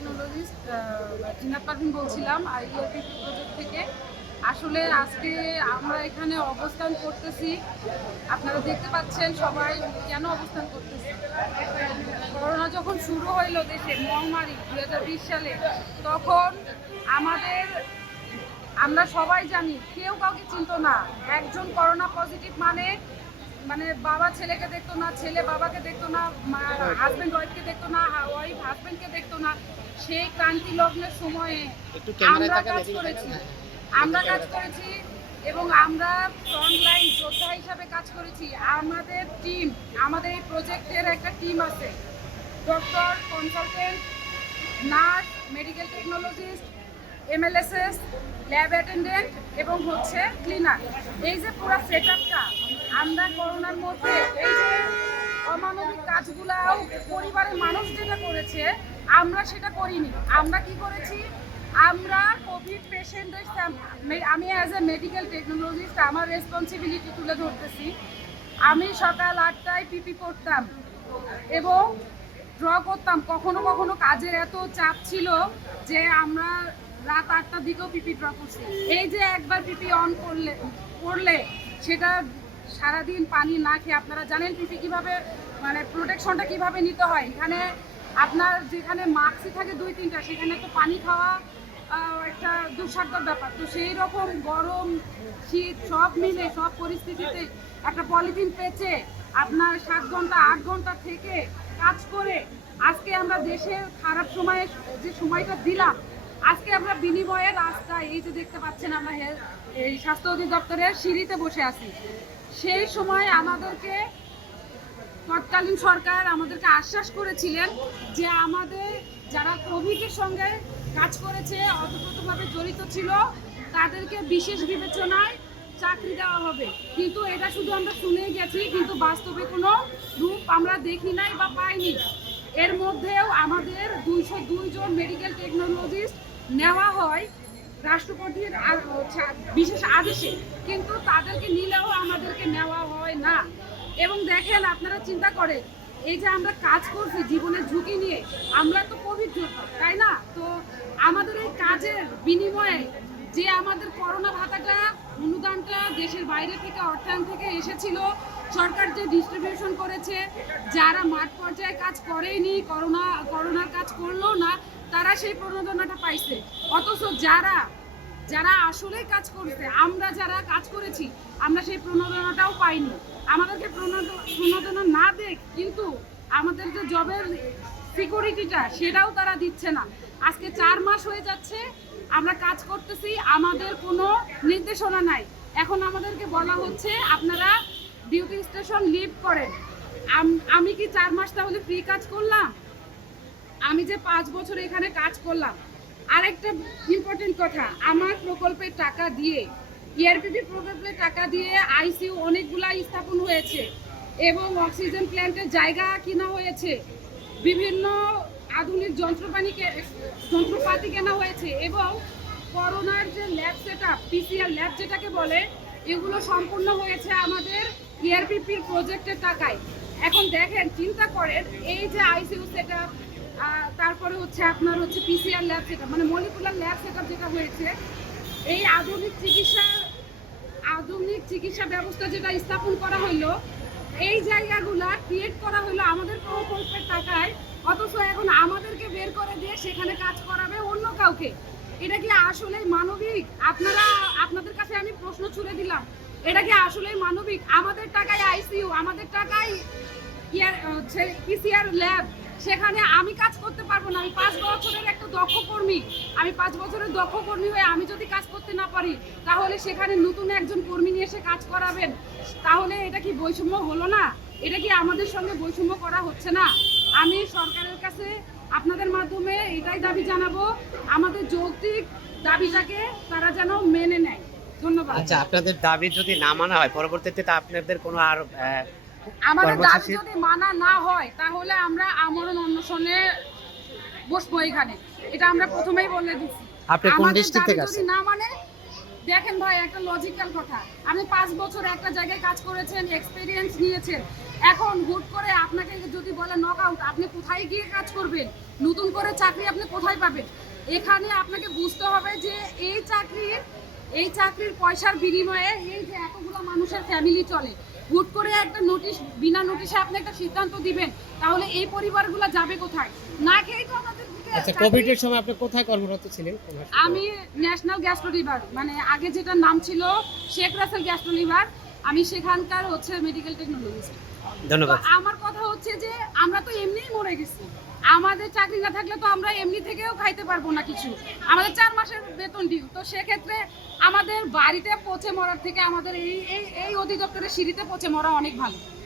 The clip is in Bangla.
টেকনোলজিস্ট টিনা পারভিন বলছিলাম আইডিআরপিপি প্রজেক্ট থেকে। আসলে আজকে আমরা এখানে অবস্থান করতেছি। আপনারা দেখতে পাচ্ছেন সবাই কেন অবস্থান করতেছি। করোনা যখন শুরু হইল দেশে মহামারী দুই হাজার বিশ সালে, তখন আমাদের, আমরা সবাই জানি, কেউ কাউকে চিনত না। একজন করোনা পজিটিভ মানে মানে বাবা ছেলেকে দেখতো না ছেলে বাবাকে দেখতো না হাজবেন্ড ওয়াইফকে দেখতো না ওয়াইফ হাজবেন্ডকে দেখতো না। সেই ক্রান্তি লগ্নের সময়ে আমরা কাজ করেছি আমরা কাজ করেছি এবং আমরা ফ্রন্ট লাইন যোদ্ধা হিসাবে কাজ করেছি। আমাদের টিম আমাদের এই প্রজেক্টের একটা টিম আছে। Doctor consultant nurse medical technologist MLSS, lab attendant এবং হচ্ছে ক্লিনার। এই যে পুরো সেট আপটা আমরা করোনার মধ্যে এই যে অমানবিক কাজগুলাও পরিবারের মানুষ যেটা করেছে, আমরা সেটা করিনি। আমরা কি করেছি? আমরা কোভিড পেশেন্টদের আমি অ্যাজ এ মেডিকেল টেকনোলজিস্ট আমার রেসপন্সিবিলিটি তুলে ধরতেছি। আমি সকাল আটটায় পিপি করতাম এবং ড্র করতাম, কখনো কখনো কাজের এত চাপ ছিল যে আমরা রাত আটটার দিকেও পিপি ড্র করছি। এই যে একবার পিপি অন করলে করলে, সেটা সারাদিন পানি না খেয়ে আপনারা জানেন পিপি কীভাবে মানে প্রোটেকশনটা কীভাবে নিতে হয়? এখানে আপনার যেখানে মাস্কই থাকে দুই, তিনটা, সেখানে তো পানি খাওয়া একটা দুঃসাধ্যর ব্যাপার। তো সেই রকম গরম, শীত, সব মিলে, সব পরিস্থিতিতে একটা পলিথিন পেঁচে আপনার সাত ঘণ্টা, আট ঘণ্টা থেকে কাজ করে আজকে আমরা দেশের খারাপ সময়ে যে সময়টা দিলাম, আজকে আমরা বিনিময়ের রাস্তা, এই যে দেখতে পাচ্ছেন আমরা এই স্বাস্থ্য অধিদপ্তরের সিঁড়িতে বসে আছি। সেই সময় আমাদেরকে তৎকালীন সরকার আমাদেরকে আশ্বাস করেছিলেন যে আমাদের যারা কোভিডের সঙ্গে কাজ করেছে, অতপ্রতভাবে জড়িত ছিল, তাদেরকে বিশেষ বিবেচনায় চাকরি দেওয়া হবে। কিন্তু এটা শুধু আমরা শুনেই গেছি, কিন্তু বাস্তবে কোনো রূপ আমরা দেখি নাই বা পাইনি। এর মধ্যেও আমাদের দুইশো জন মেডিকেল টেকনোলজিস্ট নেওয়া হয় রাষ্ট্রপতির বিশেষ আদেশে। কিন্তু তাদেরকে নিলেও আমাদেরকে নেওয়া হয় না। এবং দেখেন আপনারা চিন্তা করেন, এই যে আমরা কাজ করছি জীবনের ঝুঁকি নিয়ে, আমরা তো কোভিড তাই না? তো আমাদের এই কাজের বিনিময়ে যে আমাদের করোনা ভাতাটা অনুদানটা দেশের বাইরে থেকে, অর্থায়ন থেকে এসেছিল। সরকার যে ডিস্ট্রিবিউশন করেছে, যারা মাঠ পর্যায়ে কাজ করেনি, করোনা, করোনার কাজ করল না, তারা সেই প্রণোদনাটা পাইছে। অথচ যারা যারা আসলে কাজ করছে, আমরা যারা কাজ করেছি, আমরা সেই প্রণোদনাটাও পাইনি। আমাদেরকে প্রণোদ- প্রণোদনা না দেখ, কিন্তু আমাদের যে জবের সিকিউরিটিটা সেটাও তারা দিচ্ছে না। আজকে চার মাস হয়ে যাচ্ছে, আমরা কাজ করতেছি, আমাদের কোনো নির্দেশনা নাই। এখন আমাদেরকে বলা হচ্ছে, আপনারা ডিউটি স্টেশন লিভ করেন। আমি কি চার মাস তাহলে ফ্রি কাজ করলাম? আমি যে পাঁচ বছর এখানে কাজ করলাম। আরেকটা ইম্পর্টেন্ট কথা, আমার প্রকল্পের টাকা দিয়ে ইআরপিপি প্রকল্পের টাকা দিয়ে আইসিইউ অনেকগুলা স্থাপন হয়েছে এবং অক্সিজেন প্ল্যান্টের জায়গা কিনা হয়েছে। বিভিন্ন আধুনিক যন্ত্রপাতিকে, যন্ত্রপাতি কেনা হয়েছে এবং করোনার যে lab set up PCR lab যেটাকে বলে, এগুলো সম্পূর্ণ হয়েছে আমাদের E ইআরপিপির প্রজেক্টের টাকায়। এখন দেখেন, চিন্তা করেন, এই যে আইসিইউ সেট আপ তারপরে হচ্ছে আপনার হচ্ছে পিসিআর ল্যাব সেট মানে মলিকুলার ল্যাব সেট যেটা হয়েছে, এই আধুনিক চিকিৎসা আধুনিক চিকিৎসা ব্যবস্থা যেটা স্থাপন করা হলো, এই জায়গাগুলা ক্রিয়েট করা হলো আমাদের প্রকল্পের টাকায়। অথচ এখন আমাদেরকে বের করে দিয়ে সেখানে কাজ করাবে অন্য কাউকে। এটা কি আসলেই মানবিক? আপনারা, আপনাদের কাছে আমি প্রশ্ন ছুড়ে দিলাম। এটা কি আসলেই মানবিক? আমাদের টাকায় আইসিইউ, আমাদের টাকায় ইয়ার, হচ্ছে পিসিআর ল্যাব, সেখানে আমি কাজ করতে পারব না। আমি পাঁচ বছরের একটা দক্ষ কর্মী। আমি পাঁচ বছরের দক্ষ কর্মী হয়ে আমি যদি কাজ করতে না পারি, তাহলে সেখানে নতুন একজন কর্মী নিয়ে এসে কাজ করাবেন। তাহলে এটা কি বৈষম্য হলো না? এটা কি আমাদের সঙ্গে বৈষম্য করা হচ্ছে না? আমি সরকারের কাছে আপনাদের মাধ্যমে এটাই দাবি জানাব আমাদের যৌক্তিক দাবিটাকে তারা যেন মেনে নেয়। ধন্যবাদ। আচ্ছা আপনাদের দাবি যদি না মানা হয় পরবর্তীতে তা আপনাদের কোনো আর আমাদের দাবি যদি মানা না হয় তাহলে আমরা আমরণ অন্বেষণে বসবো এখানে। এটা আমরা প্রথমেই বলে দিচ্ছি। আপনি কোন ডিস্ট্রিক্ট থেকে আসছেন? না মানে দেখেন ভাই একটা লজিক্যাল কথা। আপনি পাঁচ বছর একটা জায়গায় কাজ করেছেন এক্সপিরিয়েন্স নিয়েছেন। এখন হুট করে আপনাকে যদি আউট আপনি কোথায় গিয়ে কাজ করবেন? নতুন করে চাকরি আপনি কোথায় পাবেন? এখানে আপনাকে বুঝতে হবে যে এই চাকরির এই চাকরির পয়সার বিনিময়ে এই যে এতগুলো মানুষের ফ্যামিলি চলে। হুট করে একটা নোটিশ বিনা নোটিশে আপনি একটা সিদ্ধান্ত দিবেন তাহলে এই পরিবারগুলো যাবে কোথায়? না খেয়েই তো আমাদের আচ্ছা কোভিড এর সময় আপনি কোথায় কর্মরত ছিলেন? আমি ন্যাশনাল গ্যাস্ট্রো লিভার মানে আগে যেটার নাম ছিল শেখ রাসেল গ্যাস্ট্রো লিভার আমি সেখানকার হচ্ছে মেডিকেল টেকনোলজিস্ট ধন্যবাদ। আমার কথা হচ্ছে যে, আমরা তো এমনিই মরে গেছি। আমাদের চাকরি না থাকলে তো আমরা এমনি থেকেও খাইতে পারব না কিছু। আমাদের চার মাসের বেতন ডিউ তো সেক্ষেত্রে আমাদের বাড়িতে পচে মরার থেকে আমাদের এই এই এই অধিদপ্তরের সিঁড়িতে পচে মরা অনেক ভালো।